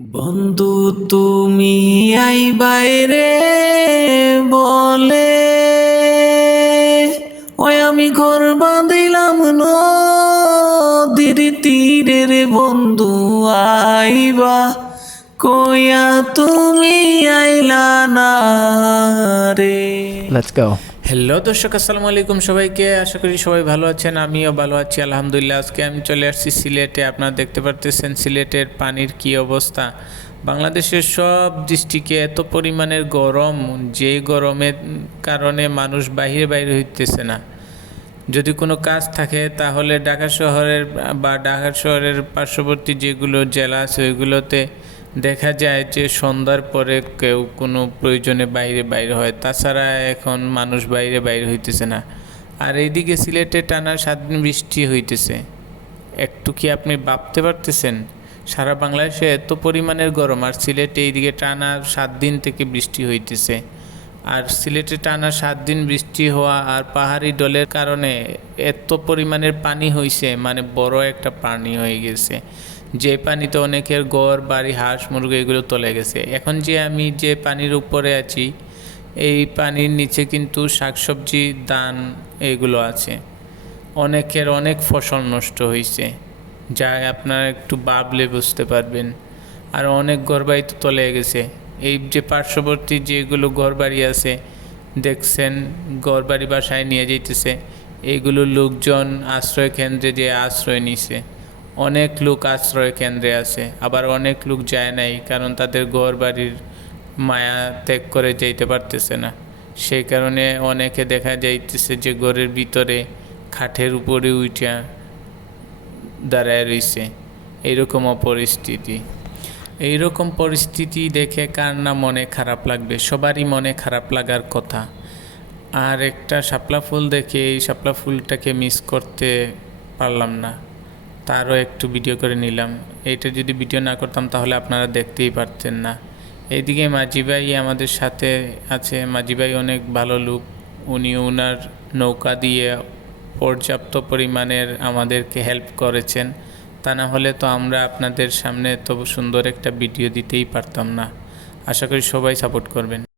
বন্ধু, তুমি আই বাইরে বলে ওই আমি ঘর বাঁধিলাম নদীর তীরে রে বন্ধু, আইবা কইয়া তুমি আইলা না রে Let's go. হ্যালো দর্শক, আসসালামু আলাইকুম সবাইকে। আশা করি সবাই ভালো আছেন, আমিও ভালো আছি, আলহামদুলিল্লাহ। আজকে আমি চলে আসছি সিলেটে। আপনারা দেখতে পারতেছেন সিলেটের পানির কি অবস্থা। বাংলাদেশের সব ডিস্ট্রিক্টে এত পরিমাণের গরম যে গরমের কারণে মানুষ বাইরে বাইরে হইতেছে না। যদি কোনো কাজ থাকে, তাহলে ঢাকা শহরের বা ঢাকা শহরের পার্শ্ববর্তী যেগুলো জেলা আছে, ওইগুলোতে দেখা যায় যে সন্ধ্যার পরে কেউ কোনো প্রয়োজনে বাইরে বাইরে হয়। তাছাড়া এখন মানুষ বাইরে বাইরে হইতেছে না। আর এইদিকে সিলেটে টানা সাত দিন বৃষ্টি হইতেছে। একটু কি আপনি ভাবতে পারতেছেন? সারা বাংলাদেশে এত পরিমাণের গরম আর সিলেটে এইদিকে টানা সাত দিন থেকে বৃষ্টি হইতেছে। আর সিলেটে টানা সাত দিন বৃষ্টি হওয়া আর পাহাড়ি ডলের কারণে এত পরিমাণের পানি হয়েছে মানে বড় একটা পানি হয়ে গেছে। যে পানিতে অনেকের গড়, বাড়ি, হাঁস, মুরগি এগুলো তলে গেছে। এখন যে আমি যে পানির উপরে আছি, এই পানির নিচে কিন্তু শাকসবজি দান এগুলো আছে। অনেকের অনেক ফসল নষ্ট হয়েছে যা আপনারা একটু ভাবলে বুঝতে পারবেন। আর অনেক ঘরবাড়ি তো তলে গেছে। এই যে পার্শ্ববর্তী যেগুলো ঘরবাড়ি আছে, দেখছেন ঘরবাড়ি বাসায় নিয়ে যেতেছে এইগুলো লোকজন আশ্রয় কেন্দ্রে যে আশ্রয় নিছে। অনেক লোক আশ্রয় কেন্দ্রে আছে, আবার অনেক লোক যায় নাই কারণ তাদের ঘর বাড়ির মায়া ত্যাগ করে যেতে পারতেছে না। সেই কারণে অনেকে দেখা যাইতেছে যে ঘরের ভিতরে খাটের উপরে উঠা দাঁড়ায় রয়েছে এইরকমও পরিস্থিতি এইরকম পরিস্থিতি দেখে কার না মনে খারাপ লাগবে? সবারই মনে খারাপ লাগার কথা। আর একটা শাপলা ফুল দেখে এই শাপলা ফুলটাকে মিস করতে পারলাম না। তারও একটু ভিডিও করে নিলাম। এইটা যদি ভিডিও না করতাম তাহলে আপনারা দেখতেই পারতেন না। এইদিকে মাঝি ভাই আমাদের সাথে আছে। মাঝি ভাই অনেক ভালো লোক। উনি ওনার নৌকা দিয়ে পর্যাপ্ত পরিমাণের আমাদেরকে হেল্প করেছেন। তা না হলে তো আমরা আপনাদের সামনে এত সুন্দর একটা ভিডিও দিতেই পারতাম না। আশা করি সবাই সাপোর্ট করবেন।